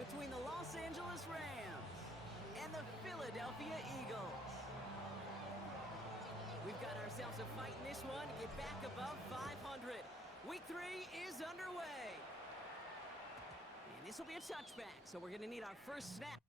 between the Los Angeles Rams and the Philadelphia Eagles. We've got ourselves a fight in this one to get back above 500. Week 3 is underway. And this will be a touchback, so we're going to need our first snap.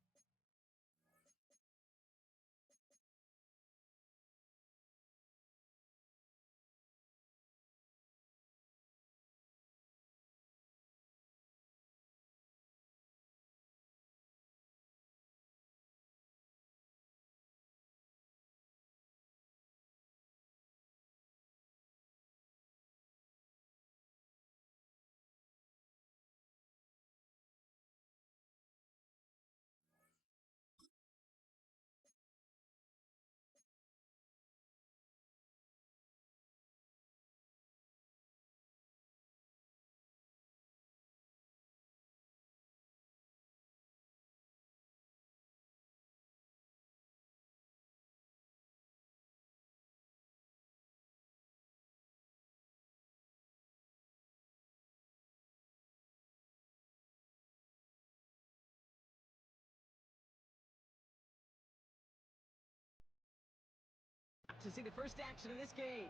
To see the first action of this game.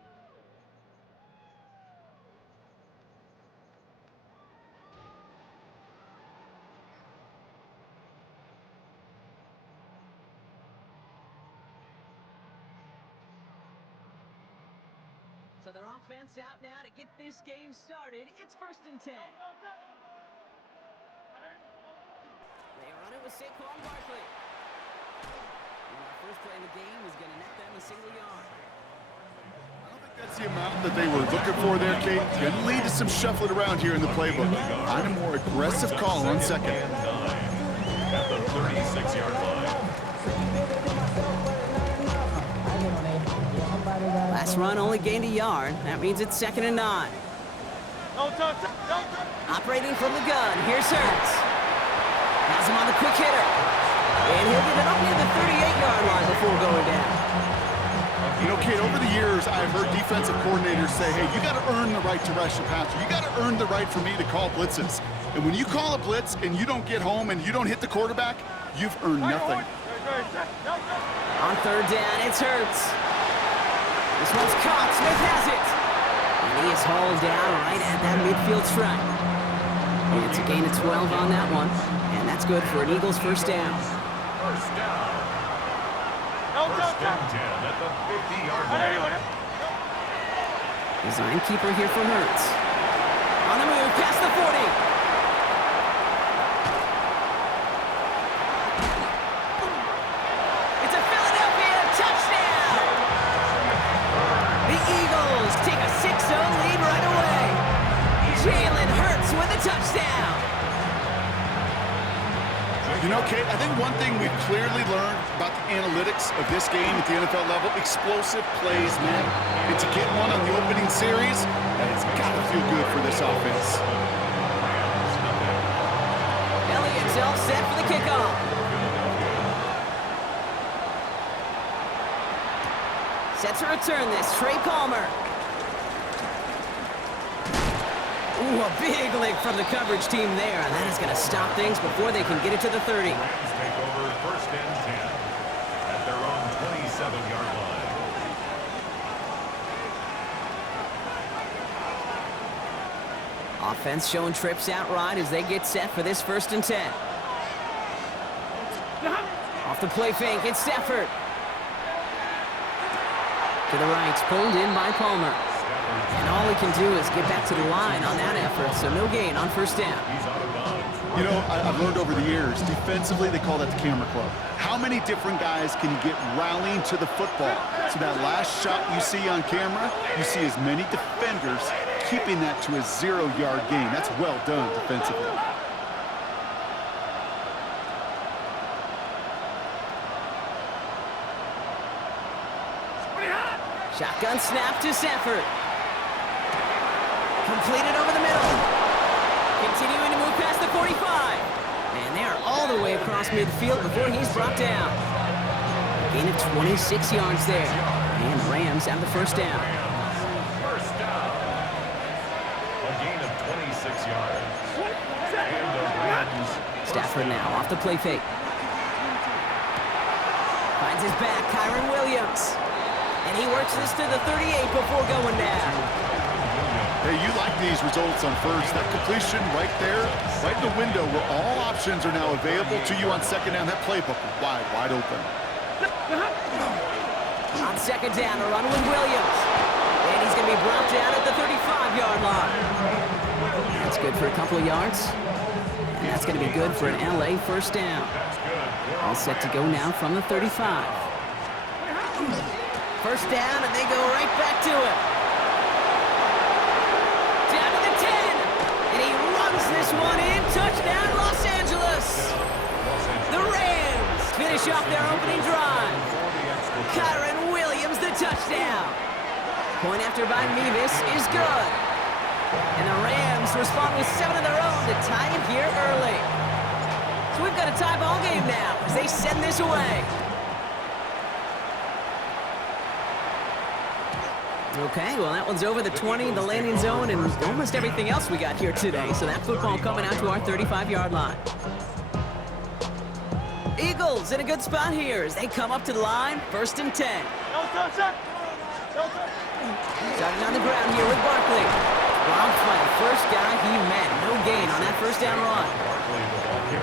So their offense out now to get this game started. It's 1st and 10. They run it with Saquon Barkley. And our first play of the game is going to net them a single yard. I don't think that's the amount that they were looking for there, Kate. Can lead to some shuffling around here in the playbook. Find a more aggressive call on second. At the 36-yard line. Last run only gained a yard. That means it's 2nd and 9. Operating from the gun. Here's Hurts. Has him on the quick hitter. And he'll get it up near the 38-yard line before going down. You know, Kate, over the years, I've heard defensive coordinators say, hey, you got to earn the right to rush a passer. You got to earn the right for me to call blitzes. And when you call a blitz and you don't get home and you don't hit the quarterback, you've earned nothing. On 3rd down, it's Hurts. This one's caught. Smith has it. And he is hauled down right at that midfield stripe. And it's a gain of 12 on that one. And that's good for an Eagles first down. First down. First and 10 at the 50-yard line. Design keeper here for Hurts. On the move, past the 40. It's a Philadelphia touchdown. The Eagles take a 6-0 lead right away. Jalen Hurts with a touchdown. You know, Kate, I think one thing we've clearly learned about the analytics of this game at the NFL level, explosive plays, man. And to get one on the opening series, it's got to feel good for this offense. Elliott's all set for the kickoff. Set to return this, Trey Palmer. Ooh, a big lick from the coverage team there, and that is going to stop things before they can get it to the 30. Rams take over 1st and 10 at their own 27-yard line. Offense showing trips out right as they get set for this 1st and 10. Off the play fake, it's Stafford. To the right, pulled in by Palmer. And all he can do is get back to the line on that effort, so no gain on 1st down. You know, I've learned over the years, defensively, they call that the camera club. How many different guys can get rallying to the football? So that last shot you see on camera, you see as many defenders keeping that to a 0-yard gain. That's well done defensively. Shotgun snap to Stafford. Completed over the middle. Continuing to move past the 45. And they are all the way across midfield before he's brought down. A gain of 26 yards there. And the Rams have the 1st down. First down. A gain of 26 yards. And the Rams Stafford now off the play fake. Finds his back, Kyron Williams. And he works this to the 38 before going down. Hey, you like these results on first. That completion right there, right in the window where all options are now available to you on second down. That playbook wide open. On second down, a run with Williams. And he's going to be brought down at the 35-yard line. That's good for a couple of yards. And that's going to be good for an LA first down. All set to go now from the 35. First down, and they go right back to it. Down to the 10. And he runs this one in. Touchdown, Los Angeles. The Rams finish off their opening drive. Kyron Williams, the touchdown. Point after by Mevis is good. And the Rams respond with 7 of their own to tie it here early. So we've got a tie ball game now as they send this away. Okay, well, that one's over the 20, the landing zone, and almost everything else we got here today. So that football coming out to our 35-yard line. Eagles in a good spot here as they come up to the line, 1st and 10. Starting on the ground here with Barkley. Wild play, first guy he met. No gain on that first down run.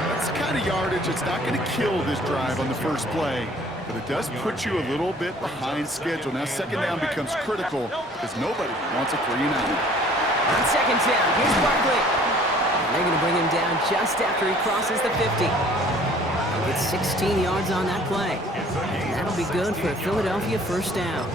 That's the kind of yardage that's not going to kill this drive on the first play, but it does put you a little bit behind schedule. Now second down becomes critical because nobody wants a 3-and-out. On second down, here's Barkley. And they're going to bring him down just after he crosses the 50. He'll get 16 yards on that play. And that'll be good for a Philadelphia first down.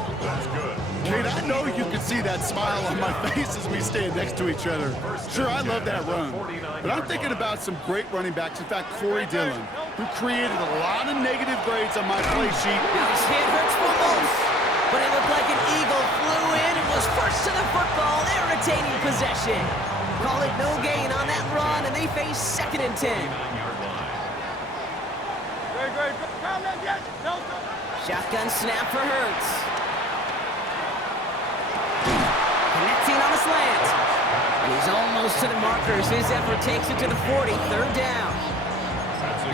Kate, I know you can see that smile on my face as we stand next to each other. Sure, I love that run. But I'm thinking about some great running backs. In fact, Corey Dillon, who created a lot of negative grades on my play sheet. Now his hand hurts for most, but it looked like an Eagle flew in and was first to the football. They're retaining possession. Call it no gain on that run, and they face 2nd and 10. Shotgun snap for Hurts. Connecting on a slant. And he's almost to the markers. His effort takes it to the 40, 3rd down.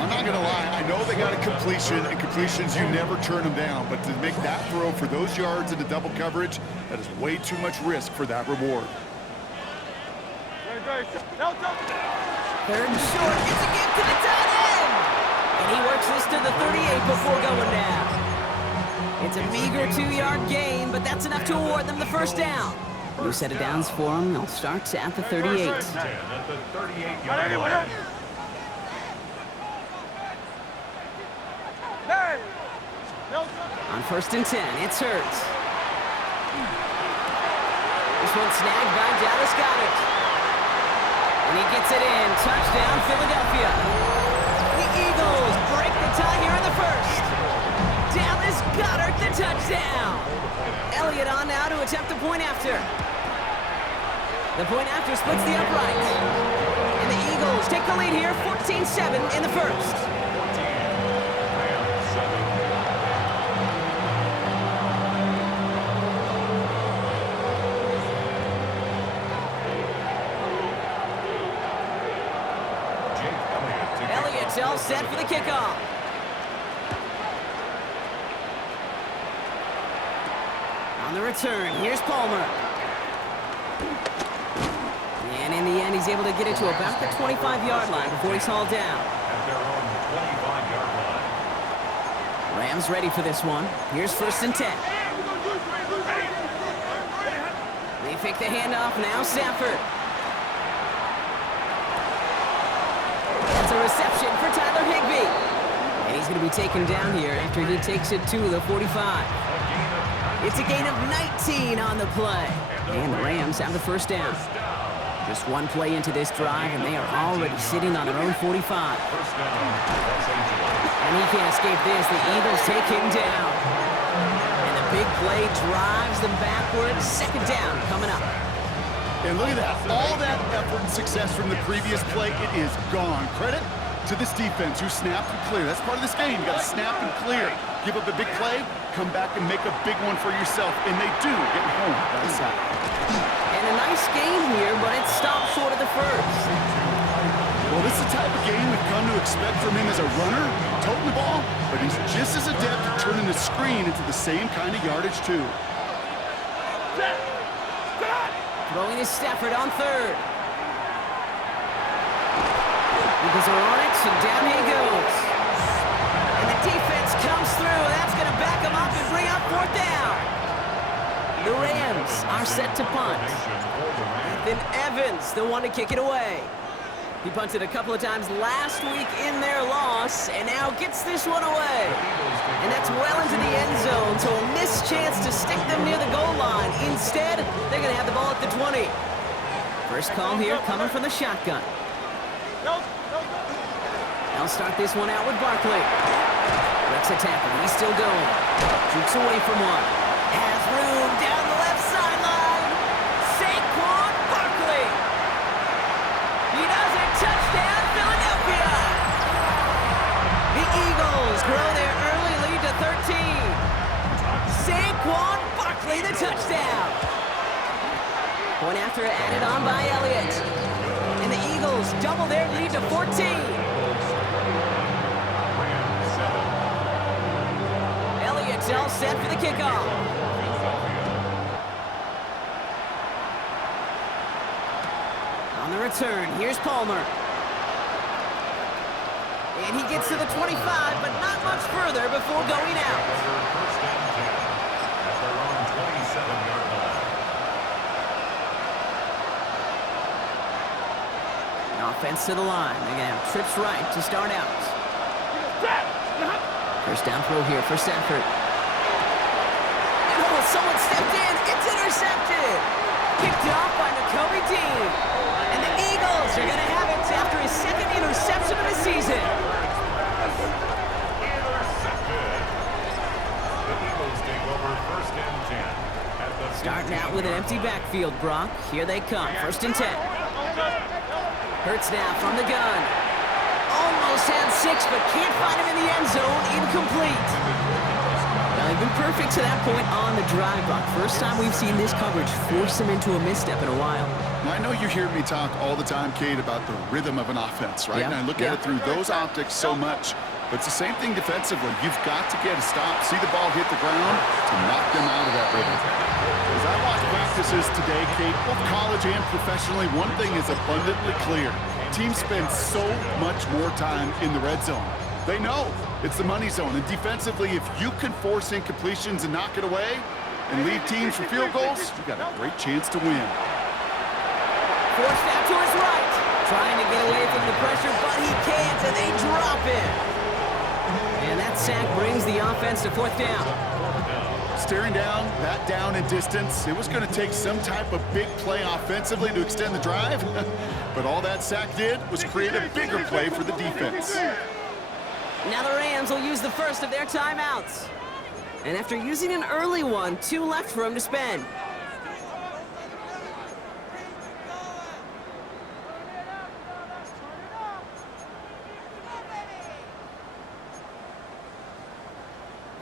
I'm not going to lie. I know they got a completion, and completions, you never turn them down. But to make that throw for those yards into double coverage, that is way too much risk for that reward. 3rd and short. It's a give to the tight end. And he works this to the 38 before going down. It's a meager 2-yard gain, but that's enough to award them the first down. New set of downs for them. They'll start at the 38. At the 38-yard line. On 1st and 10, it's Hurts. This one snagged by Dallas Goedert. And he gets it in. Touchdown, Philadelphia. The Eagles break the tie here in the 1st. Dallas Goedert, the touchdown. Elliott on now to attempt the point after. The point after splits the upright. And the Eagles take the lead here, 14-7 in the 1st. Elliott's all set for the kickoff. On the return, here's Palmer. And in the end, he's able to get it to about the 25-yard line before he's hauled down. At their own 25-yard line. Rams ready for this one. Here's 1st and 10. They fake the handoff now, Stafford. That's a reception for Tyler Higbee. And he's going to be taken down here after he takes it to the 45. It's a gain of 19 on the play. And the Rams have the first down. Just one play into this drive, and they are already sitting on their own 45. And he can't escape this. The Eagles take him down. And the big play drives them backwards. 2nd down coming up. And look at that. All that effort and success from the previous play, it is gone. Credit to this defense who snapped and clear. That's part of this game. You got to snap and clear. Give up a big play, come back and make a big one for yourself. And they do get home by the side. And a nice game here, but it stopped short of the 1st. Well, this is the type of game we've come come to expect from him as a runner, toting the ball, but he's just as adept at turning the screen into the same kind of yardage, too. Throwing is Stafford on third. Eagles are on it, and down he goes. And the defense comes through. That's going to back him up and bring up fourth down. The Rams are set to punt. Ethan Evans, the one to kick it away. He punted a couple of times last week in their loss, and now gets this one away. And that's well into the end zone, so a missed chance to stick them near the goal line. Instead, they're going to have the ball at the 20. First call here coming from the shotgun. They'll start this one out with Barkley. Breaks a tackle. He's still going. Shoots away from one. Has room down the left sideline. Saquon Barkley. He does it. Touchdown, Philadelphia. The Eagles grow their early lead to 13. Saquon Barkley, the touchdown. Point after added on by Elliott. And the Eagles double their lead to 14. Elliott's all set for the kickoff. On the return, here's Palmer. And he gets to the 25, but not much further before going out. First and 10 at their own 27-yard line. Offense to the line. They're going to have trips right to start out. First down throw here for Stafford. And oh, someone stepped in. It's intercepted. Kicked off by Nakobe Dean. And the Eagles are going to have it after his second interception of the season. Intercepted. The Eagles take over first and 10 at the Starting out with an empty backfield, Brock. Here they come. First and 10. Hurts now from the gun. Almost had 6, but can't find him in the end zone. Incomplete. Now, they've been perfect to that point on the drive, Brock. First time we've seen this coverage force him into a misstep in a while. Now, I know you hear me talk all the time, Kate, about the rhythm of an offense, right? And I look at it through those optics so much. But it's the same thing defensively. You've got to get a stop, see the ball hit the ground to knock them out of that rhythm. As I watch practices today, Kate, both college and professionally, one thing is abundantly clear. Teams spend so much more time in the red zone. They know it's the money zone. And defensively, if you can force incompletions and knock it away and leave teams for field goals, you've got a great chance to win. Forced out to his right. Trying to get away from the pressure, but he can't, and they drop it. And that sack brings the offense to fourth down. Staring down, that down in distance, it was going to take some type of big play offensively to extend the drive. But all that sack did was create a bigger play for the defense. Now the Rams will use the first of their timeouts. And after using an early one, 2 left for him to spend.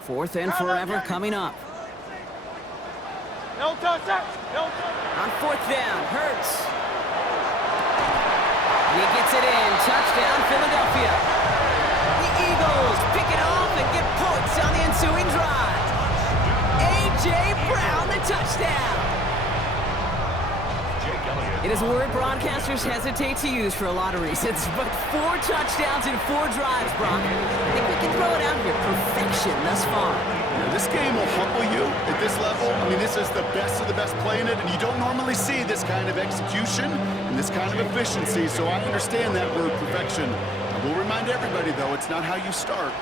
Fourth and forever coming up. On fourth down, Hurts. And he gets it in. Touchdown, Philadelphia. The Eagles pick it off and get points on the ensuing drive. A.J. Brown, the touchdown. It is a word broadcasters hesitate to use for a lot of reasons, but 4 touchdowns in 4 drives, Brock. I think we can throw it out here. Perfection thus far. Now, this game will humble you at this level. I mean, this is the best of the best playing it, and you don't normally see this kind of execution and this kind of efficiency, so I understand that word perfection. I will remind everybody, though, it's not how you start,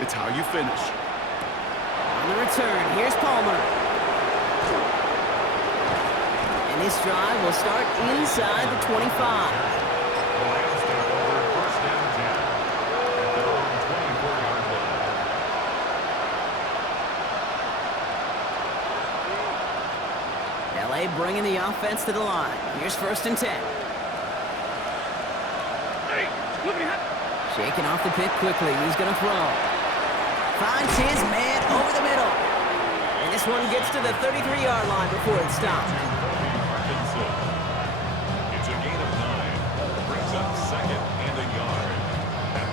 it's how you finish. On the return, here's Palmer. And this drive will start inside the 25. The Lions take over first and 10 at their own 24-yard line. L.A. bringing the offense to the line. Here's first and 10. Shaking off the pick quickly. He's going to throw. Finds his man over the middle. And this one gets to the 33-yard line before it stops. It's a gain of 9. Brings up second and a yard at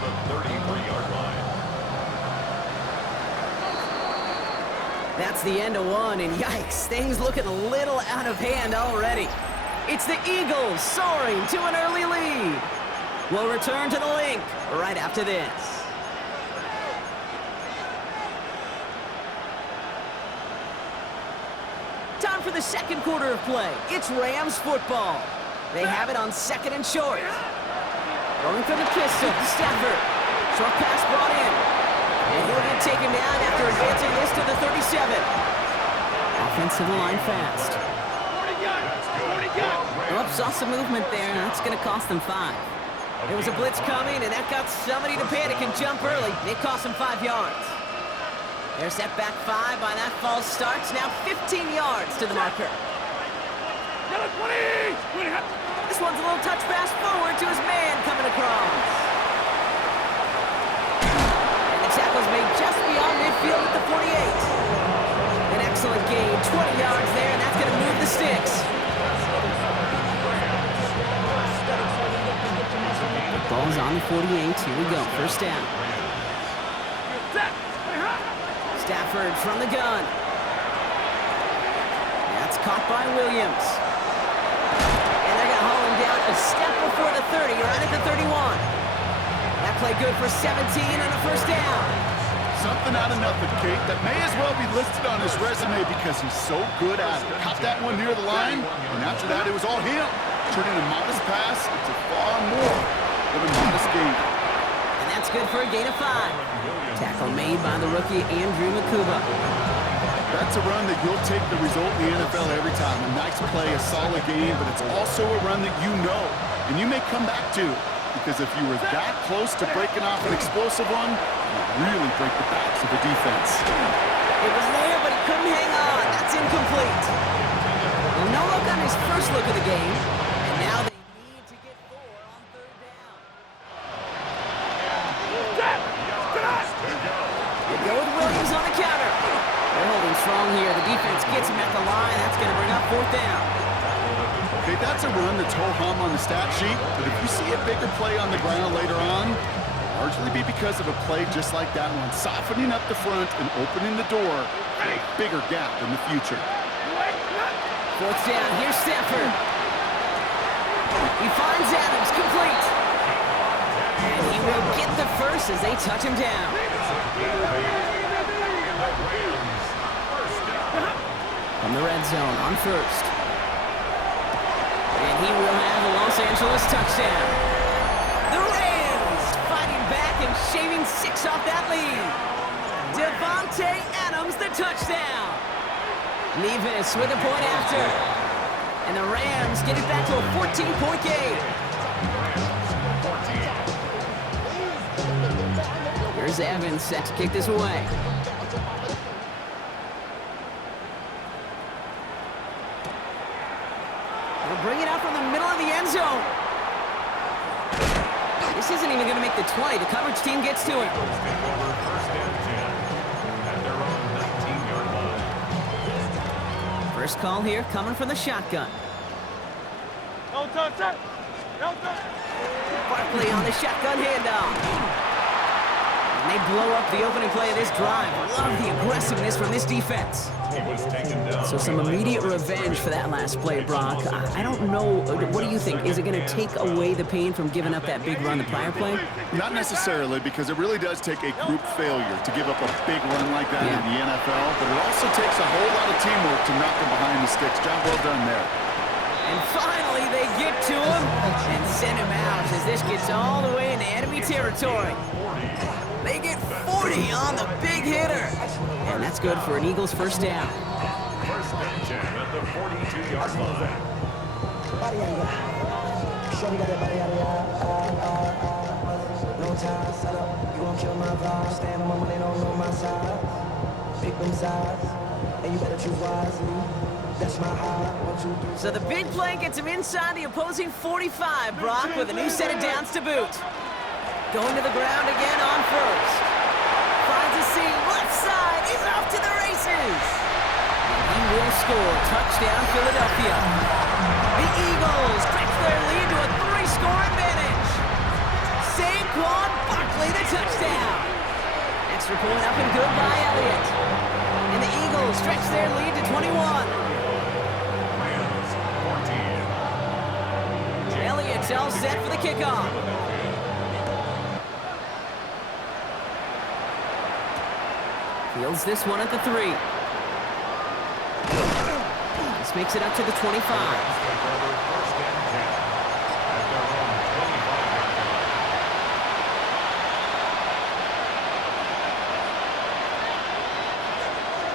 That's the end of one, and yikes, things looking a little out of hand already. It's the Eagles soaring to an early lead. We'll return to the link right after this. Time for the second quarter of play. It's Rams football. They have it on second and short. Going from the pistol, Stafford. Short pass brought in. And he'll get taken down after advancing this to the 37. Offensive line fast. Oh, saw some movement there. That's going to cost them 5. There was a blitz coming, and that got somebody to panic and jump early. It cost them 5 yards. They're set back 5 by that false start. Now 15 yards to the marker. This one's a little touch pass forward to his man coming across. And the tackle's made just beyond midfield at the 48. An excellent gain, 20 yards there, and that's going to move the sticks. The ball's on the 48. Here we go, first down. Stafford from the gun. That's caught by Williams. And they're going to haul him down a step before the 30, right at the 31. That play good for 17 and a first down. Something out of nothing, Kate, that may as well be listed on his resume because he's so good at it. Caught that one near the line, and after that, it was all him. Turning a modest pass into far more than a modest gain. And that's good for a gain of 5. Tackle made by the rookie Andrew Makuba. That's a run that you'll take the result in the NFL every time. A nice play, a solid game, but it's also a run that you know, and you may come back to, because if you were that close to breaking off an explosive one, you'd really break the backs of the defense. It was there, but he couldn't hang on. That's incomplete. Well, no look on his first look of the game, and now they need to get 4 on third down. They go with Williams on the counter. They're holding strong here. The defense gets him at the line. That's going to bring up 4th down. Okay, that's a run that's ho-hum on the stat sheet, but if you see a bigger play on the ground later on, largely be because of a play just like that one, softening up the front and opening the door for a bigger gap in the future. 4th down, here's Stafford. He finds Adams, complete. And he will get the first as they touch him down. From the red zone on first. And he will have the Los Angeles touchdown. The Rams fighting back and shaving 6 off that lead. Devontae Adams, the touchdown. Nevis with a point after. And the Rams get it back to a 14-point game. Here's Evans set to kick this away. They'll bring it out from the middle of the end zone. This isn't even going to make the 20. The coverage team gets to it. First call here coming from the shotgun. Barkley on the shotgun handoff. And they blow up the opening play of this drive. Love the aggressiveness from this defense. So some immediate revenge for that last play, Brock. I don't know. What do you think? Is it going to take away the pain from giving up that big run the prior play? Not necessarily, because it really does take a group failure to give up a big run like that in the NFL, but it also takes a whole lot of teamwork to knock them behind the sticks. Job well done there. And finally, they get to him and send him out as this gets all the way into enemy territory. They get 40 on the big hitter. And that's good for an Eagles first down. First and 10 at the 42-yard line. No time, set up, you gon' kill my vibe. Stand on my money, don't know my side. Pick them sides, and you better choose wisely. That's my high. 1, 2, 3. So the big play gets him inside the opposing 45, Brock, with a new set of downs to boot. Going to the ground again on first. Finds a seam, left side, he's off to the races. He will score. Touchdown, Philadelphia. The Eagles stretch their lead to a 3-score advantage. Saquon Barkley, the touchdown. Extra point up and good by Elliott. And the Eagles Eagles stretch their lead to 21. Elliott's all set for the kickoff. Fields this one at the 3. This makes it up to the 25.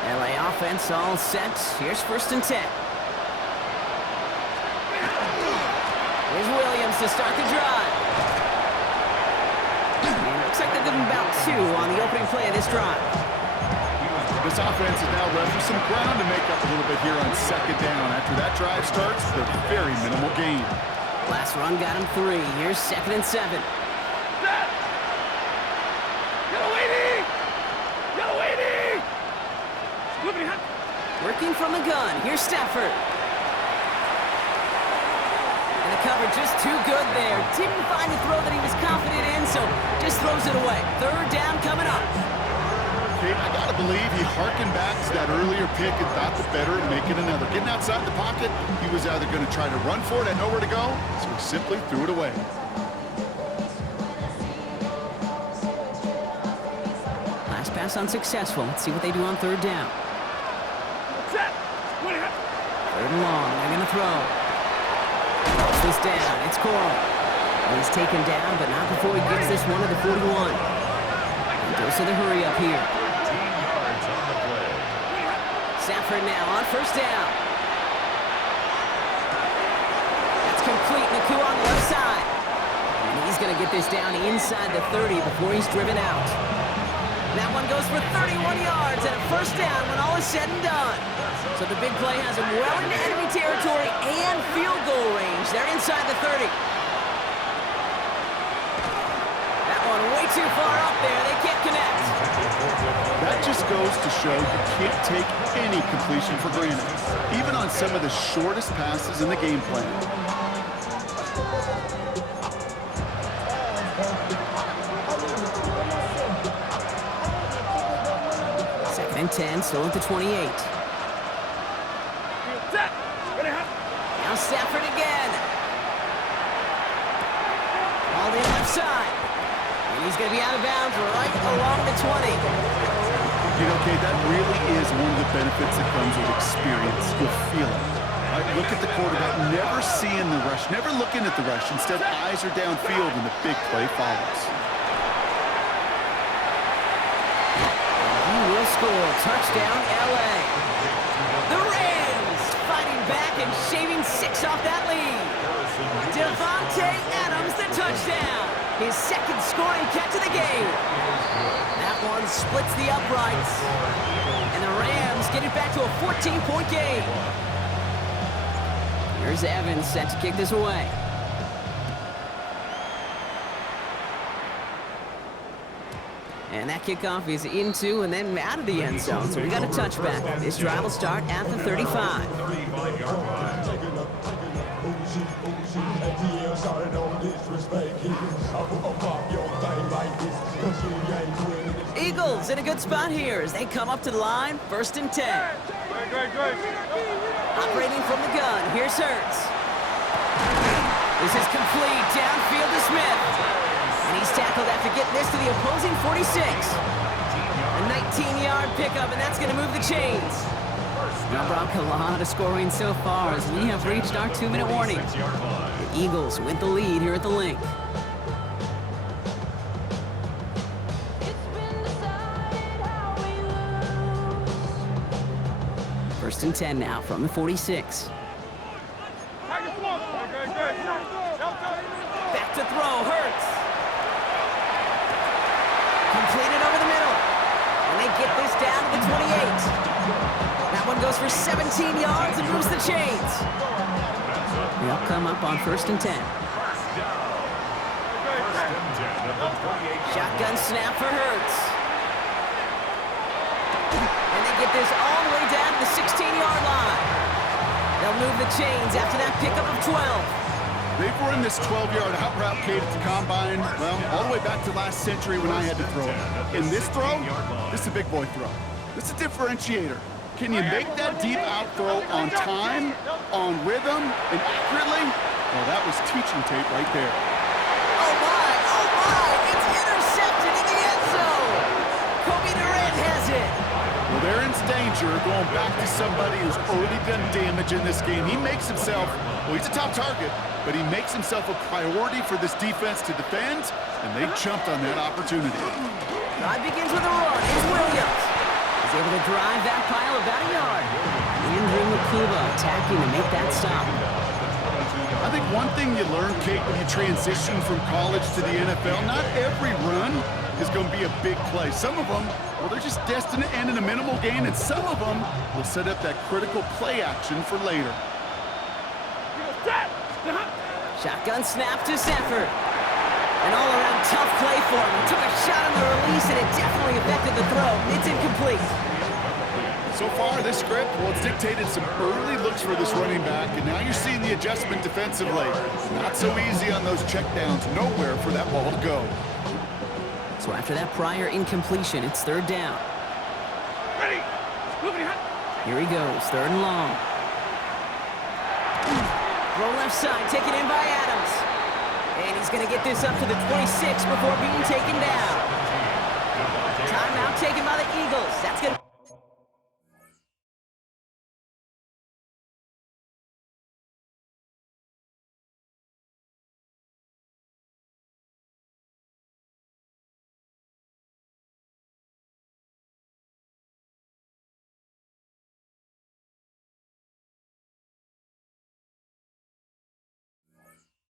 LA offense all set. Here's 1st and 10. Here's Williams to start the drive. And it looks like they're giving about 2 on the opening play of this drive. This offense is now left with some ground to make up a little bit here on 2nd down. After that drive starts, they're very minimal gain. Last run got him 3. Here's 2nd and 7. Working from the gun. Here's Stafford. And the cover just too good there. Didn't find the throw that he was confident in, so just throws it away. 3rd down coming up. Okay, I gotta believe he harkened back to that earlier pick and thought the better and make it another. Getting outside the pocket, he was either going to try to run for it and nowhere to go, so he simply threw it away. Last pass unsuccessful. Let's see what they do on 3rd down. 3rd and long. They're going to throw. Puts this down. It's Coral. He's taken down, but not before he gets this one to the 41. He goes to the hurry up here. Stafford now on 1st down. That's complete. Naku on the left side. And he's going to get this down inside the 30 before he's driven out. That one goes for 31 yards and a 1st down when all is said and done. So the big play has him well into enemy territory and field goal range. They're inside the 30. That one way too far up there. They can't connect. That just goes to show you can't take any completion for granted, even on some of the shortest passes in the game plan. 2nd and 10, still at the 28. Now Stafford again. All the left side. And he's going to be out of bounds right along the 20. You know, Kate, that really is one of the benefits that comes with experience. You'll feel it. Look at the quarterback, never seeing the rush, never looking at the rush. Instead, eyes are downfield, and the big play follows. He will score. Touchdown, LA. The Rams fighting back and shaving 6 off that lead. Devontae Adams, the touchdown. His 2nd scoring catch of the game. That one splits the uprights. And the Rams get it back to a 14-point game. Here's Evans set to kick this away. And that kickoff is into and then out of the end zone. So we got a touchback. This drive will start at the 35. Eagles in a good spot here as they come up to the line. 1st and 10. Operating from the gun. Here's Hurts. This is complete. Downfield to Smith. And he's tackled after getting this to the opposing 46. A 19-yard pickup, and that's going to move the chains. Now, Brock, a lot of scoring so far as we have reached our 2-minute warning. The Eagles with the lead here at the Link. First and 10 now from the 46. Back to throw, Hurts. Completed over the middle. And they get this down to the 28. That one goes for 17 yards and moves the chains. They'll come up on 1st and 10. Shotgun snap for Hurts. And they get this all the way down to the 16-yard line. They'll move the chains after that pickup of 12. They've run this 12-yard out route, Kate, at the combine, well, all the way back to last century when I had to throw it. In this throw, this is a big boy throw. This is a differentiator. Can you make that deep out throw on time, on rhythm, and accurately? Well, that was teaching tape right there. Oh my, it's intercepted in the end zone. Kobe Durant has it. Well, they're in danger going back to somebody who's already done damage in this game. He makes himself, well, he's a top target, but he makes himself a priority for this defense to defend, and they jumped on that opportunity. Drive begins with a run. Here's Williams. He's able to drive that pile about a yard. Andrew Makuba attacking to make that stop. I think one thing you learn, Kate, when you transition from college to the NFL, not every run is going to be a big play. Some of them, well, they're just destined to end in a minimal gain, and some of them will set up that critical play action for later. Shotgun snap to Sanford. An all-around tough play for him. He took a shot on the release, and it definitely affected the throw. It's incomplete. So far, this script, well, it's dictated some early looks for this running back, and now you're seeing the adjustment defensively. Not so easy on those checkdowns. Nowhere for that ball to go. So after that prior incompletion, it's third down. Ready. Here he goes, third and long. Throw left side, taken in by Adams. And he's going to get this up to the 26 before being taken down. Timeout taken by the Eagles. That's going to...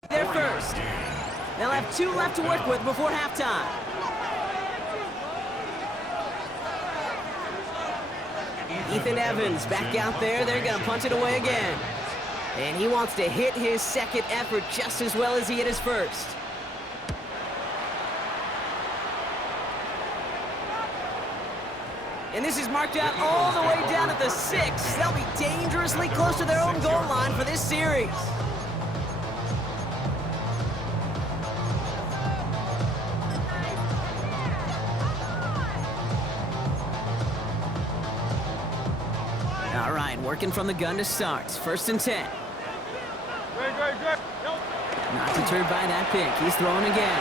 They're first. They'll have 2 left to work with before halftime. Ethan Evans back out there. They're going to punt it away again. And he wants to hit his second effort just as well as he hit his first. And this is marked out all the way down at the 6. They'll be dangerously close to their own goal line for this series. All right, working from the gun to start. First and 10. Not deterred by that pick. He's throwing again.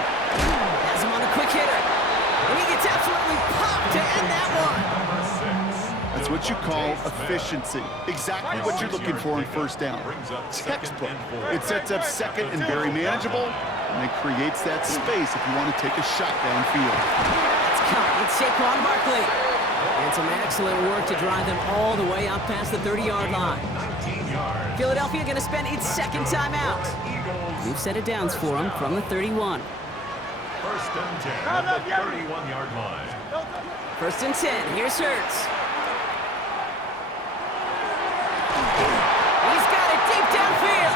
Has him on a quick hitter. And he gets absolutely popped to end that one. That's what you call efficiency. Exactly what you're looking for in first down. Textbook. It sets up second and very manageable, and it creates that space if you want to take a shot downfield. It's caught. It's Saquon Barkley. And some excellent work to drive them all the way up past the 30-yard line. Philadelphia going to spend its second timeout. We've set it downs for them from the 31. First and 10 at the 31-yard line. First and 10. Here's Hurts. He's got it deep downfield.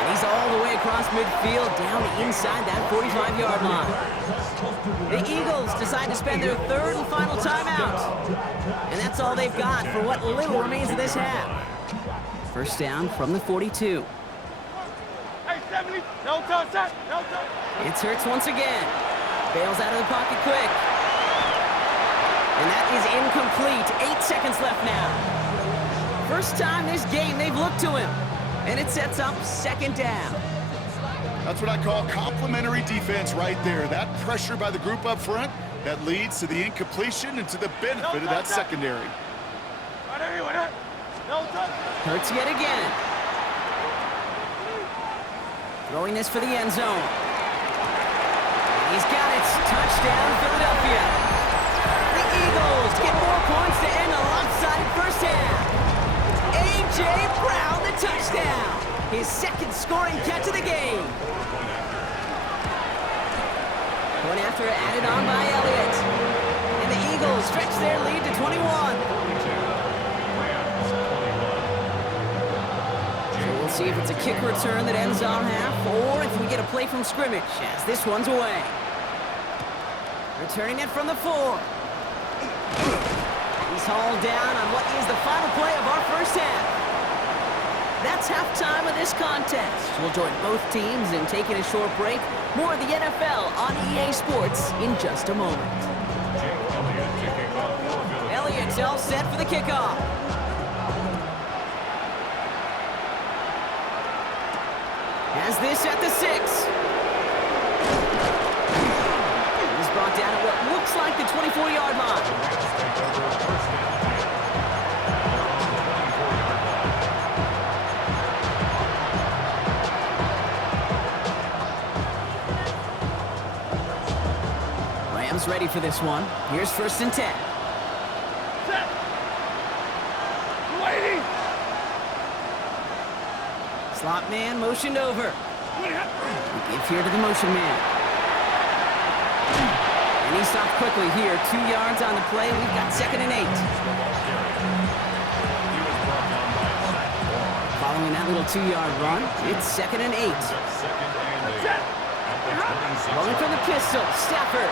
And he's all the way across midfield down inside that 45-yard line. The Eagles decide to spend their third and final timeout. And that's all they've got for what little remains of this half. First down from the 42. It's Hurts once again. Bails out of the pocket quick. And that is incomplete. 8 seconds left now. First time this game they've looked to him. And it sets up second down. That's what I call complimentary defense right there. That pressure by the group up front, that leads to the incompletion and to the benefit of that secondary. Hurts yet again. Throwing this for the end zone. He's got it. Touchdown, Philadelphia. The Eagles get more points to end a lopsided first half. A.J. Brown, the touchdown. His second scoring catch of the game. Point after added on by Elliott. And the Eagles stretch their lead to 21. See if it's a kick return that ends our half, or if we get a play from scrimmage, as this one's away. Returning it from the 4. He's hauled down on what is the final play of our first half. That's halftime of this contest. We'll join both teams in taking a short break. More of the NFL on EA Sports in just a moment. Elliott themselves set for the kickoff. Has this at the 6. He's brought down at what looks like the 24-yard line. Ready for this one. Here's 1st and 10. Set. Waiting. Slot man motioned over. Give here to the motion man. And he stopped quickly here. 2 yards on the play. We've got 2nd and 8. Following that little 2-yard run, it's 2nd and 8. Rolling from the pistol, Stafford.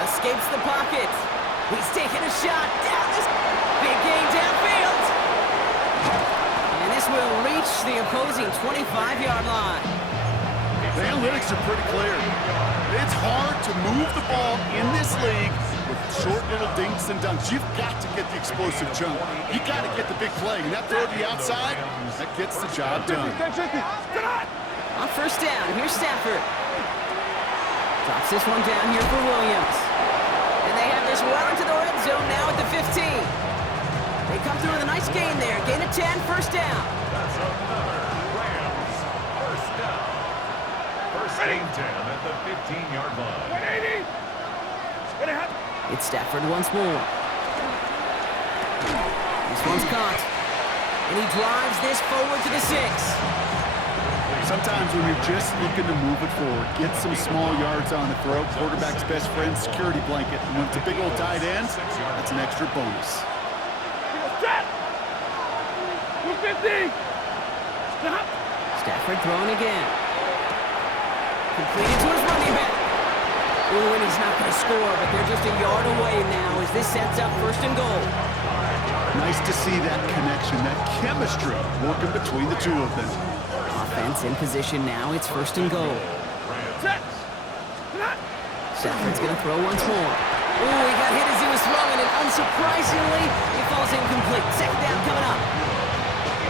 Escapes the pocket. He's taking a shot down this big game downfield. And this will reach the opposing 25-yard line. The analytics are pretty clear. It's hard to move the ball in this league with short little dinks and dunks. You've got to get the explosive jump. You got to get the big play. And that throw to the outside, that gets the job done. On 1st down, here's Stafford. Drops this one down here for Williams. And they have this well into the red zone now at the 15. They come through with a nice gain there. Gain of 10, 1st down. That's another Rams 1st down. 1st and 10 at the 15-yard line. 180. It's Stafford once more. This one's caught. And he drives this forward to the 6. Sometimes when you're just looking to move it forward, get some small yards on the throw, quarterback's best friend, security blanket. And when it's a big old tight end, that's an extra bonus. Stafford throwing again. Completed to his running back. Ooh, and he's not going to score, but they're just a yard away now as this sets up 1st and goal. Nice to see that connection, that chemistry working between the two of them. Offense in position now. It's 1st and goal. Stafford's going to throw once more. Ooh, he got hit as he was throwing, and unsurprisingly, he falls incomplete. 2nd down coming up.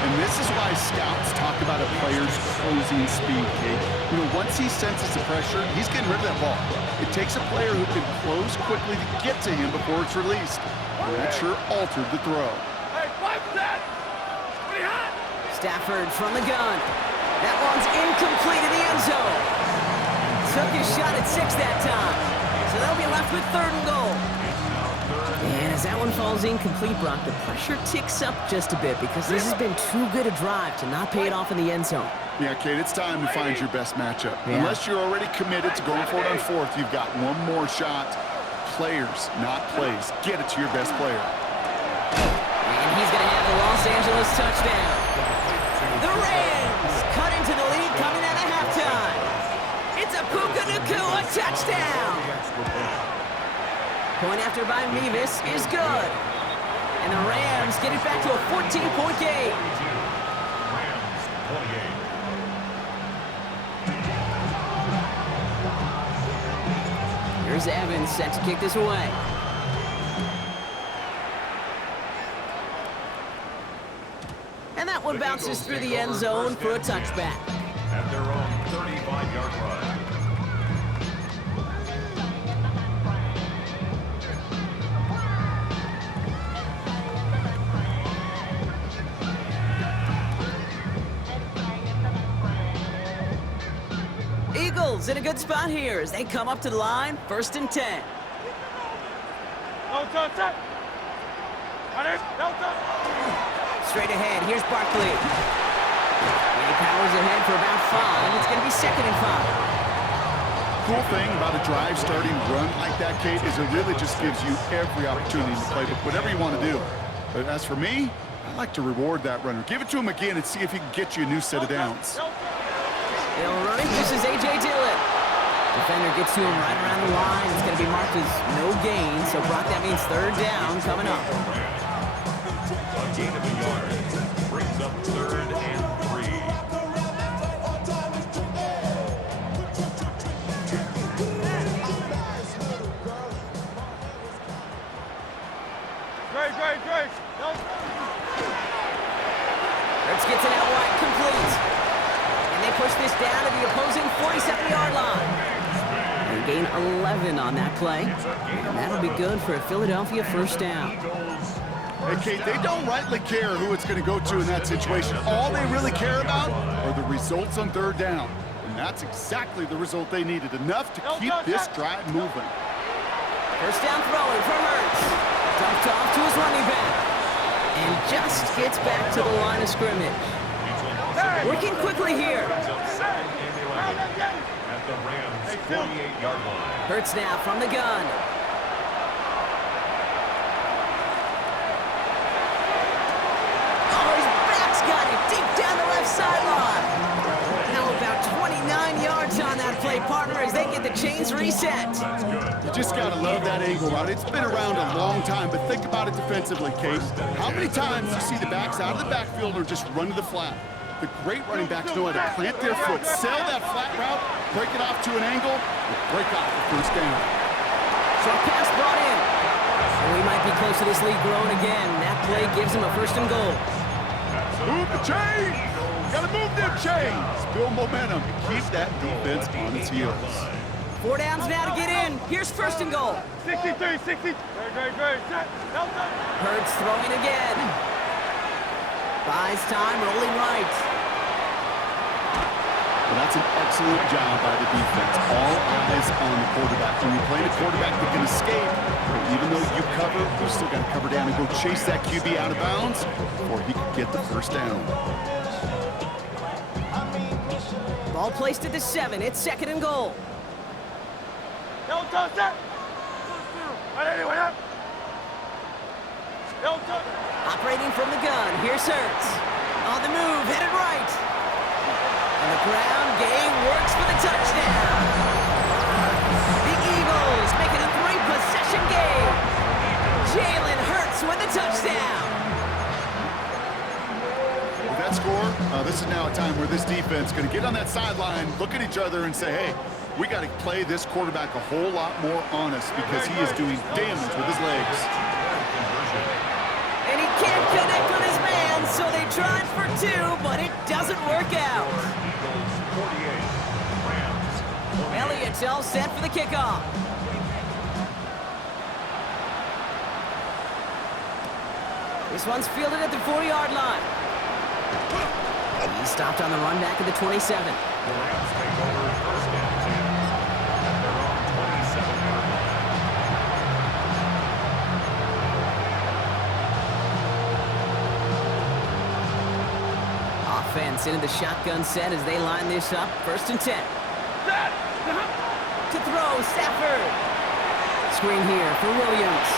And this is why scouts talk about a player's closing speed, Kate. You know, once he senses the pressure, he's getting rid of that ball. It takes a player who can close quickly to get to him before it's released. And that sure altered the throw. Stafford from the gun. That one's incomplete in the end zone. Took his shot at 6 that time. So they'll be left with 3rd and goal. And as that one falls incomplete, Brock, the pressure ticks up just a bit because this has been too good a drive to not pay it off in the end zone. Yeah, Kate, it's time to find your best matchup. Yeah. Unless you're already committed to going for it on 4th, you've got one more shot. Players, not plays. Get it to your best player. And he's going to have the Los Angeles touchdown. The Rams cut into the lead coming out of halftime. It's a Puka Nacua touchdown. Point after by Mevis is good. And the Rams get it back to a 14-point game. Rams 28. Here's Evans set to kick this away. And that one bounces through the end zone for a touchback. At their own 35-yard line. Eagles in a good spot here as they come up to the line, 1st and 10. Straight ahead, here's Barkley. And he powers ahead for about 5. It's going to be 2nd and 5. Cool thing about a drive starting run like that, Kate, is it really just gives you every opportunity to play whatever you want to do. But as for me, I like to reward that runner. Give it to him again and see if he can get you a new set of downs. They'll run it. This is A.J. Dillon. Defender gets to him right around the line. It's going to be marked as no gain. So, Brock, that means 3rd down coming up. A gain of a yard brings up 3rd and 3. push this down to the opposing 47-yard line. They gain 11 on that play, and that'll be good for a Philadelphia first down. Hey, Kate, they don't rightly care who it's going to go to in that situation. All they really care about are the results on third down. And that's exactly the result they needed, enough to keep this drive moving. First down throwing from Hurts. Dumped off to his running back. And just gets back to the line of scrimmage. Working quickly here. At the Rams' 48-yard line. Hurts now from the gun. Oh, his back's got it deep down the left sideline. Now about 29 yards on that play, partner, as they get the chains reset. You just got to love that angle route. It's been around a long time, but think about it defensively, Kate. How many times do you see the backs out of the backfield or just run to the flat? The great running backs know how to plant their foot, sell that flat route, break it off to an angle, and break off the first down. Short pass brought in. And we might be close to this lead growing again. That play gives him a first and goal. Move the chains! Gotta move them chains! Build momentum. Keep that defense on its heels. 4 downs now to get in. Here's first and goal. 63, 60. Great. Hurts throwing again. Buys time, rolling right. Well, that's an excellent job by the defense. All eyes on the quarterback. When you play a quarterback that can escape, even though you cover, you still got to cover down and go chase that QB out of bounds before he can get the first down. Ball placed at the 7. It's second and goal. Operating from the gun. Here's Hurts. On the move, headed right. On the ground, Gay works for the touchdown. The Eagles make it a 3-possession game. Jalen Hurts with the touchdown. With that score, this is now a time where this defense is going to get on that sideline, look at each other and say, hey, we got to play this quarterback a whole lot more honest because he is doing damage with his legs. And he can't connect with his man, so they tried for 2, but it doesn't work out. Eagles 48, Rams 48. Elliott's all set for the kickoff. This one's fielded at the 4-yard line. He stopped on the run back at the 27. The Rams take over first and 10 at their own 27-yard line. Offense into the shotgun set as they line this up. First and 10. To throw, Stafford. Screen here for Williams.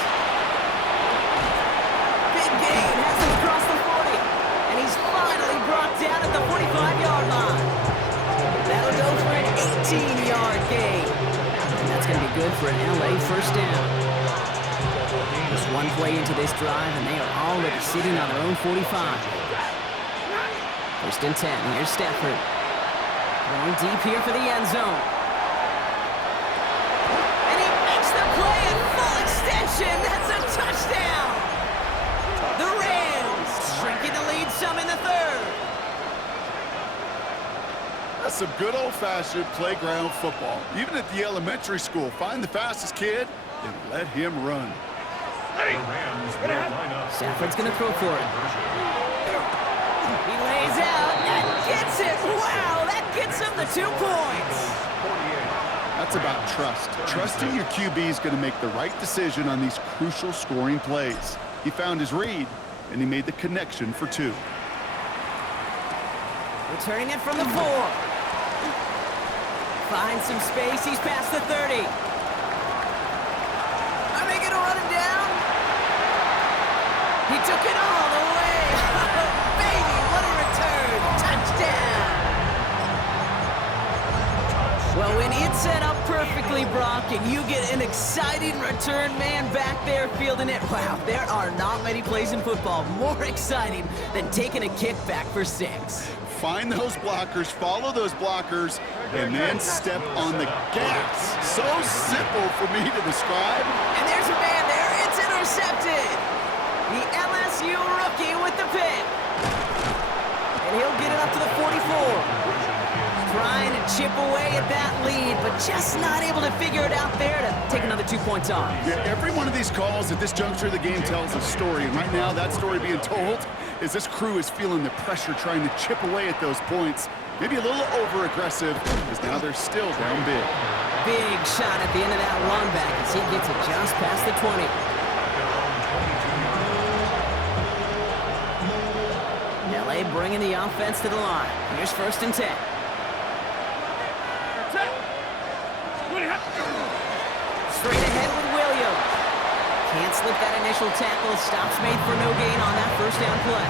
Big gain has him across the 40. And he's finally brought down at the 45-yard line. That'll go for an 18-yard gain. And that's going to be good for an LA first down. Just one play into this drive, and they are already sitting on their own 45. First and 10. Here's Stafford. Going deep here for the end zone. And he makes the play at full extension. That's a touchdown. The Rams shrinking the lead some in the third. That's some good old-fashioned playground football. Even at the elementary school, find the fastest kid and let him run. The Rams will line up. Stafford's going to throw for it. He lays out and gets it. Wow, that gets him the 2 points. 48. That's about trust. Trusting your QB is going to make the right decision on these crucial scoring plays. He found his read, and he made the connection for 2. Returning it from the 4. Finds some space. He's past the 30. Are they going to run him down? He took it all the way. Baby, what a return. Touchdown. Well, when it's set up perfectly, Brock, and you get an exciting return man back there fielding it, wow, there are not many plays in football more exciting than taking a kick back for 6. Find those blockers, follow those blockers, and then step on the gas. So simple for me to describe. And there's a man there. It's intercepted. The LSU rookie with the pick. And he'll get it up to the 44. to chip away at that lead, but just not able to figure it out there to take another 2 points off. Yeah, every one of these calls at this juncture of the game tells a story, and right now that story being told is this crew is feeling the pressure trying to chip away at those points. Maybe a little over-aggressive, because now they're still down big. Big shot at the end of that run back as he gets it just past the 20. LA bringing the offense to the line. Here's 1st and 10. Straight ahead with Williams. Can't slip that initial tackle. Stops made for no gain on that 1st down play.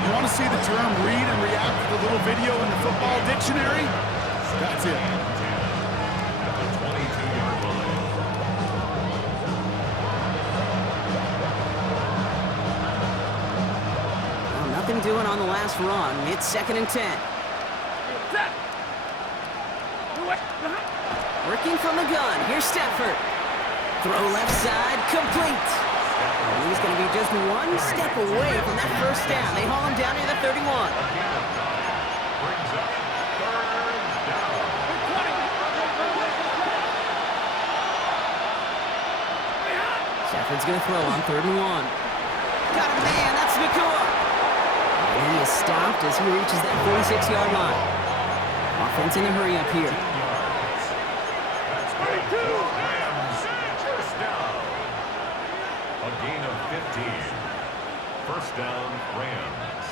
You want to see the term read and react to the little video in the football dictionary? That's it. Well, nothing doing on the last run. It's 2nd and 10. Working from the gun. Here's Stafford. Throw left side, complete. And he's going to be just 1 step away from that 1st down. They haul him down near the 31. Stafford's going to throw on 3rd and 1. Got a man, that's McCoy. And he is stopped as he reaches that 46-yard line. Offense in a hurry up here. A gain of 15. 1st down, Rams.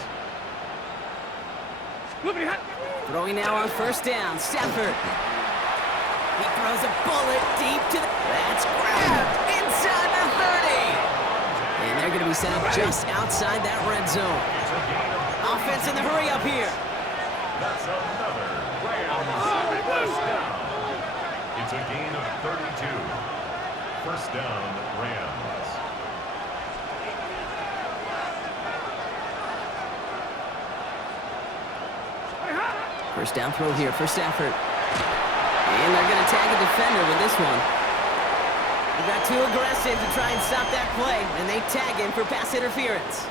Throwing now on 1st down, Stafford. He throws a bullet deep to the... That's grabbed inside the 30. And they're going to be set up just outside that red zone. Offense in the hurry up here. That's another Rams 1st down. It's a gain of 32. 1st down, Rams. 1st down throw here for Stafford. And they're going to tag a defender with this one. They got too aggressive to try and stop that play, and they tag him for pass interference.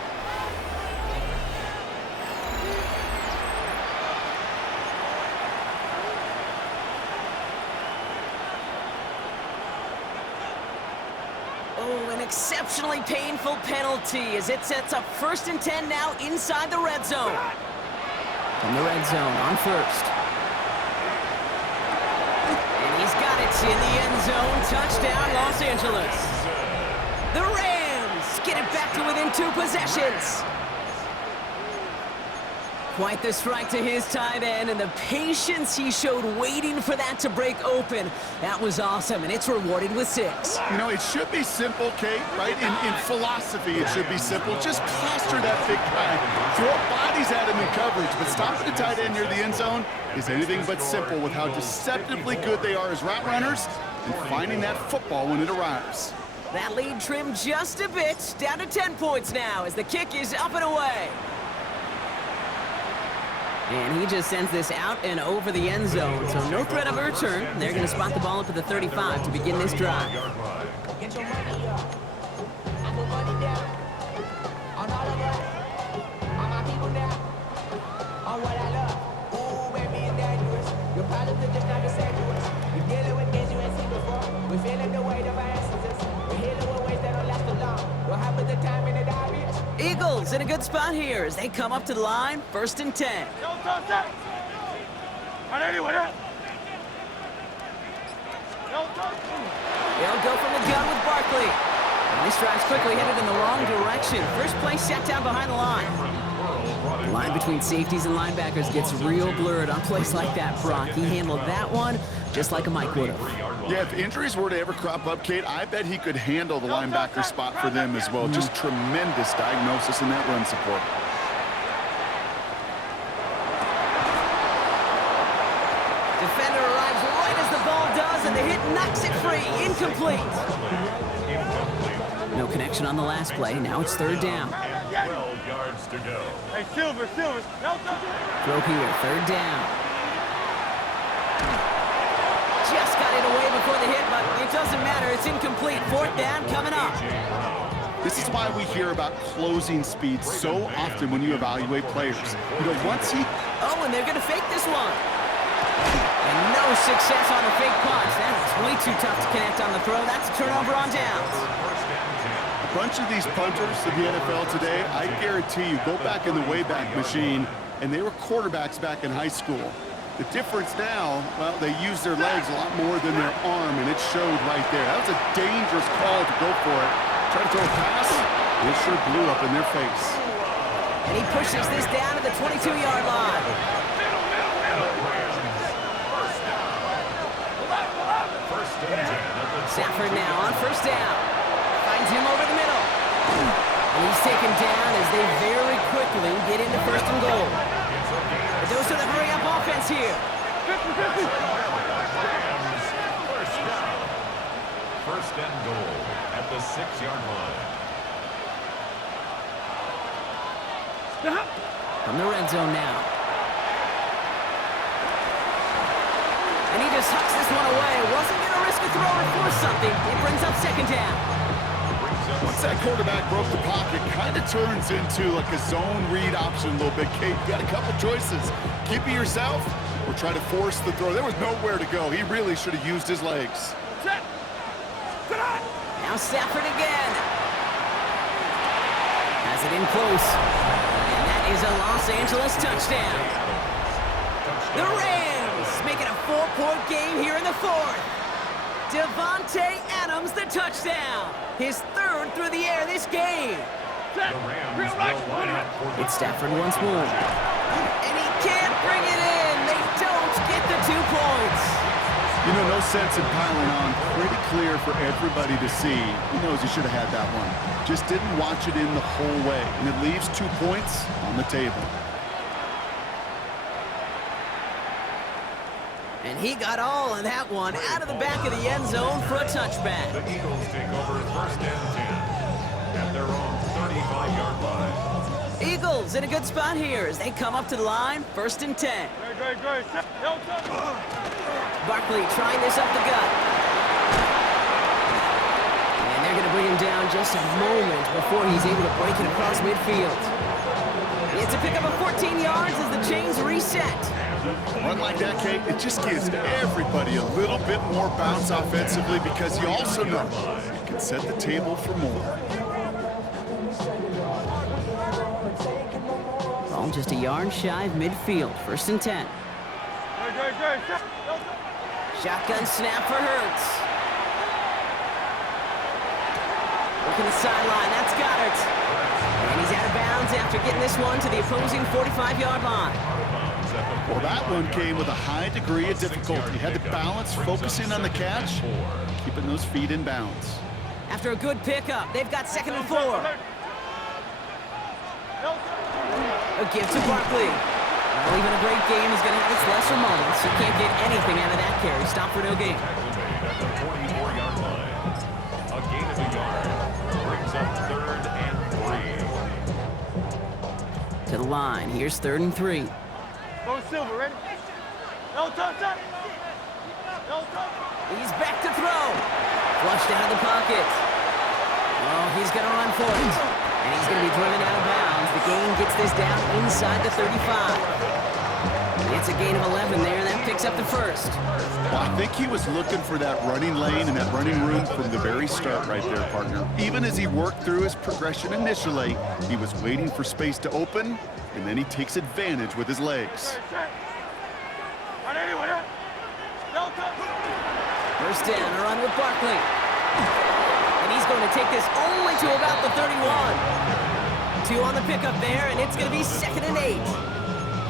Oh, an exceptionally painful penalty as it sets up 1st and 10 now inside the red zone. From the red zone on 1st. And he's got it in the end zone. Touchdown, Los Angeles. The Rams get it back to within 2 possessions. Quite the strike to his tight end, and the patience he showed waiting for that to break open. That was awesome, and it's rewarded with 6. You know, it should be simple, Kate, right? In philosophy, it should be simple. Just plaster that big guy. Throw bodies at him in coverage, but stopping the tight end near the end zone is anything but simple with how deceptively good they are as route runners and finding that football when it arrives. That lead trimmed just a bit, down to 10 points now as the kick is up and away. And he just sends this out and over the end zone, so no threat of a return. They're going to spot the ball up at the 35 to begin this drive. Get your money up. I put money down. On all of us. On my people now. On what I love. Ooh, baby, it's dangerous. Your problems are just not the same to us. We're dealing with things you ain't seen before. We're feeling the weight of our ancestors. We're healing with ways that don't last too long. What happened the time in the derby? Eagles in a good spot here as they come up to the line, 1st and 10. They'll go from the gun with Barkley. And this drive's quickly headed in the wrong direction. First play set down behind the line. The line between safeties and linebackers gets real blurred on plays like that, Brock. He handled that one just like a Mike would have. Yeah, if injuries were to ever crop up, Kate, I bet he could handle the linebacker spot for them as well. Just tremendous diagnosis in that run support. Defender arrives right as the ball does, and the hit knocks it free. Incomplete. No connection on the last play. Now it's 3rd down. 12 yards to go. Hey, Silver. Throw here, 3rd down. Just got it away before the hit, but it doesn't matter. It's incomplete. 4th down coming up. This is why we hear about closing speed so often when you evaluate players. You know, once he... Oh, and they're going to fake this one. No success on the fake punch. That is way too tough to connect on the throw. That's a turnover on downs. A bunch of these punters in the NFL today, I guarantee you, go back in the Wayback Machine, and they were quarterbacks back in high school. The difference now, well, they use their legs a lot more than their arm, and it showed right there. That was a dangerous call to go for it. Try to throw a pass, and it sure blew up in their face. And he pushes this down to the 22-yard line. Stafford now on first down. Finds him over the middle. And he's taken down as they very quickly get into first and goal. But those are the hurry-up offense here. First and goal at the 6-yard line. From the red zone now. And he just hucks this one away. Wasn't going to risk a throw or force something. It brings up second down. Once that quarterback broke the pocket, kind of turns into like a zone read option a little bit. Kate, you got a couple choices. Keep it yourself or try to force the throw. There was nowhere to go. He really should have used his legs. Now Stafford again. Has it in close. And that is a Los Angeles touchdown. The Rams making a 4-point game here in the fourth. Devontae Adams, the touchdown. His third through the air this game. It's Stafford once more. And he can't bring it in. They don't get the 2 points. You know, no sense in piling on. Pretty clear for everybody to see. He knows he should have had that one. Just didn't watch it in the whole way. And it leaves 2 points on the table. And he got all of that one out of the back of the end zone for a touchback. The Eagles take over first and 10 at their own 35-yard line. Eagles in a good spot here as they come up to the line, first and 10. Barkley trying this up the gut. And they're going to bring him down just a moment before he's able to break it across midfield. It's a pickup of 14 yards as the chains reset. Run like that, Kate, it just gives everybody a little bit more bounce offensively because you also know you can set the table for more. Ball just a yard shy of midfield, first and 10. Shotgun snap for Hurts. Working the sideline, that's Goddard. And he's out of bounds after getting this one to the opposing 45-yard line. Well, that one came with a high degree of difficulty. He had to balance, focusing on the catch, keeping those feet in bounds. After a good pickup, they've got second and 4. A give to Barkley. Well, even a great game is going to have its lesser moments. You can't get anything out of that carry. Stop for no gain. At the 24-yard line. A gain of a yard brings up third and 3. To the line. Here's third and 3. Go Silver, ready? No touch up. No touch. He's back to throw. Flushed out of the pocket. Oh, he's going to run for it. And he's going to be driven out of bounds. The gain gets this down inside the 35. It's a gain of 11 there, and that picks up the first. Well, I think he was looking for that running lane and that running room from the very start right there, partner. Even as he worked through his progression initially, he was waiting for space to open, and then he takes advantage with his legs. First down, a run with Barkley. And he's going to take this only to about the 31. 2 on the pickup there, and it's going to be second and 8.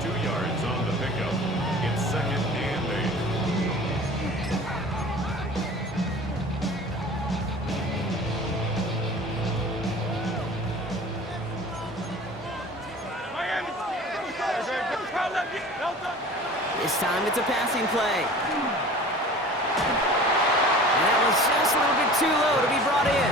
2 yards on the pickup. It's second and 8. This time it's a passing play. And that was just a little bit too low to be brought in.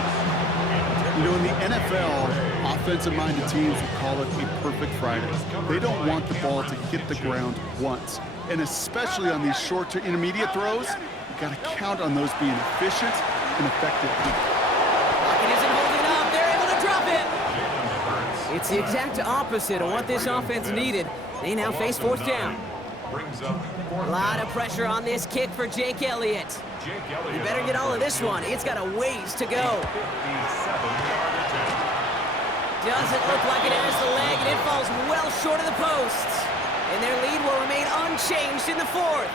You know, in the NFL, offensive-minded teams will call it a perfect Friday. They don't want the ball to hit the ground once. And especially on these short to intermediate throws, you got to count on those being efficient and effective. Pocket isn't holding up. They're able to drop it. It's the exact opposite of what this offense needed. They now face fourth down. brings up fourth A lot down. of pressure on this kick for Jake Elliott. Jake Elliott You better get all of this one. It's got a ways to go. 57-yard attempt. Doesn't look like it has the leg, and it falls well short of the posts. And their lead will remain unchanged in the fourth.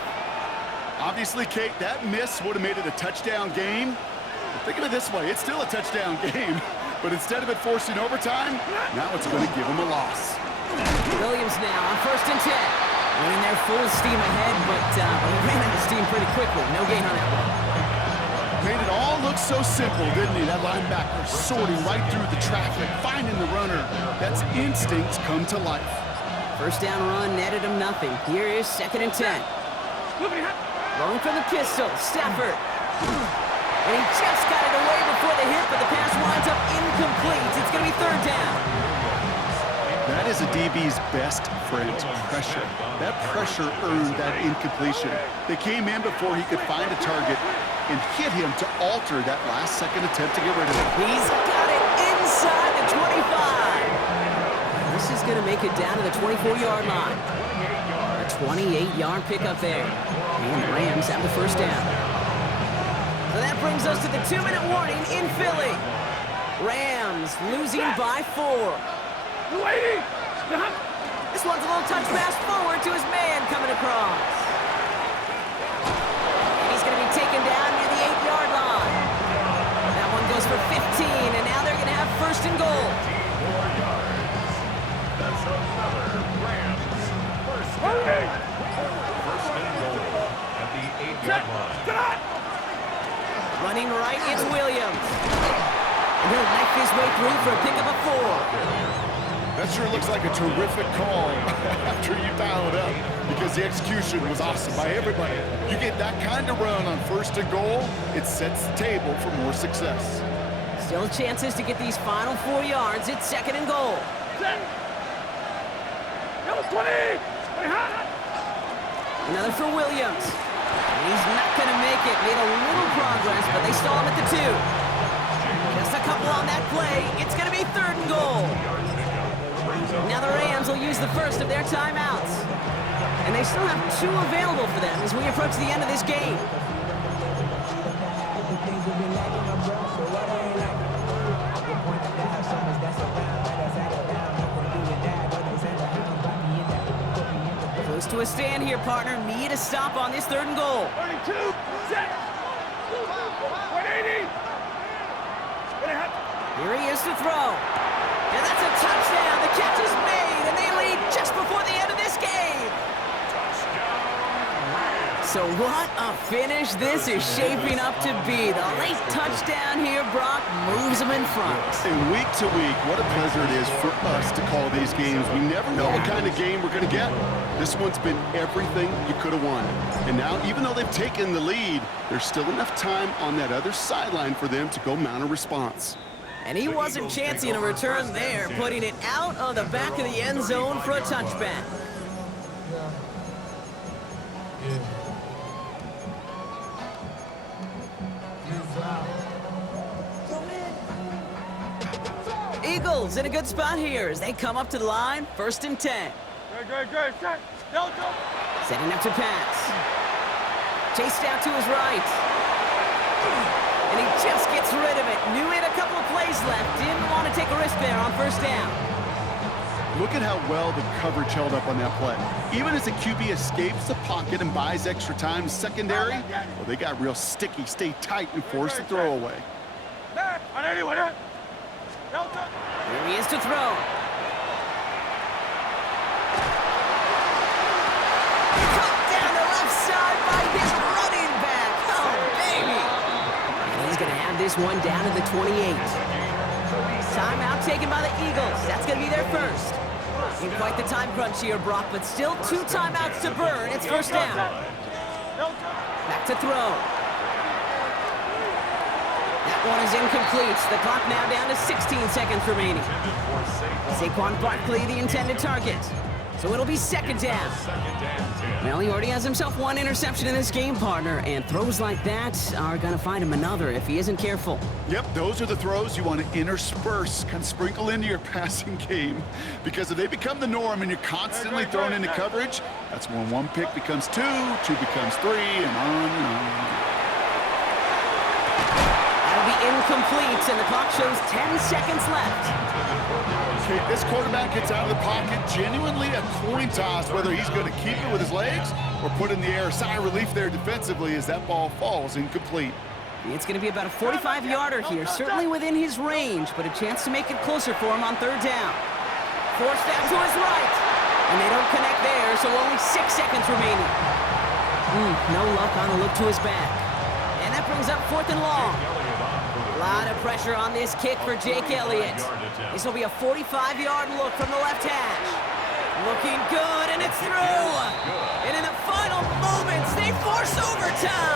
Obviously, Kate, that miss would have made it a touchdown game. But think of it this way, it's still a touchdown game. But instead of it forcing overtime, now it's going to give them a loss. Williams now on 1st and 10. Running their full steam ahead, but he ran out of steam pretty quickly. No gain on that one. Made it all look so simple, didn't he? That linebacker sorting right through the traffic, finding the runner. That's instincts come to life. First down run netted him nothing. Here is 2nd and 10. Rolling from the pistol, Stafford. And he just got it away before the hit, but the pass winds up incomplete. It's going to be 3rd down. That is a DB's best friend, pressure. That pressure earned that incompletion. They came in before he could find a target and hit him to alter that last-second attempt to get rid of it. He's got it inside the 25. This is going to make it down to the 24-yard line. A 28-yard pickup there. And the Rams have the first down. So that brings us to the 2-minute warning in Philly. Rams losing by 4. This one's a little touch pass forward to his man coming across. And he's going to be taken down near the 8-yard line. That one goes for 15, and now they're going to have 1st and goal. 4 yards. That's another Rams first down. 1st and goal at the 8-yard line. Running right, it's Williams. And he'll knife his way through for a pickup of 4. That sure looks like a terrific call after you dial it up, because the execution was awesome by everybody. You get that kind of run on 1st and goal, it sets the table for more success. Still chances to get these final 4 yards. It's 2nd and goal. Another for Williams. He's not going to make it. Made a little progress, but they stall him at the 2. Just a couple on that play. It's going to be 3rd and goal. Now the Rams will use the first of their timeouts. And they still have 2 available for them as we approach the end of this game. Close to a stand here, partner. Need a stop on this 3rd and goal. 32, set. 180. Here he is to throw. And that's a touchdown. The catch is made, and they lead just before the end of this game. So what a finish this is shaping up to be. The late touchdown here, Brock, moves them in front. And week to week, what a pleasure it is for us to call these games. We never know what kind of game we're going to get. This one's been everything you could have wanted. And now, even though they've taken the lead, there's still enough time on that other sideline for them to go mount a response. And he wasn't chancing a return there, putting it out on the back of the end zone for a touchback. Eagles in a good spot here as they come up to the line, 1st and 10. Good, set. Don't. Setting up to pass. Chased out to his right. And he just gets rid of it. Knew he had a couple of plays left. Didn't want to take a risk there on 1st down. Look at how well the coverage held up on that play. Even as the QB escapes the pocket and buys extra time secondary, well, they got real sticky, stay tight, and force the throw away. Here he is to throw. Cut down the left side by his running back. Oh, baby. And he's going to have this one down to the 28. Timeout taken by the Eagles. That's going to be their first. In quite the time crunch here, Brock, but still 2 timeouts to burn. It's 1st down. Back to throw. That one is incomplete. The clock now down to 16 seconds remaining. Saquon Barkley, the intended target. So it'll be second down. Second and 10. Well, he already has himself one interception in this game, partner, and throws like that are going to find him another if he isn't careful. Yep, those are the throws you want to intersperse, kind of sprinkle into your passing game. Because if they become the norm and you're constantly thrown into coverage, that's when one pick becomes two becomes three, and on and on. That'll be incomplete, and the clock shows 10 seconds left. Okay, this quarterback gets out of the pocket, genuinely a coin toss, whether he's going to keep it with his legs or put it in the air. Sigh of relief there defensively as that ball falls incomplete. It's going to be about a 45-yarder here, certainly within his range, but a chance to make it closer for him on third down. Forced down to his right, and they don't connect there, so only 6 seconds remaining. No luck on a look to his back. And that brings up fourth and long. A lot of pressure on this kick for Jake Elliott. This will be a 45-yard look from the left hash. Looking good, and it's through. And in the final moments, they force overtime.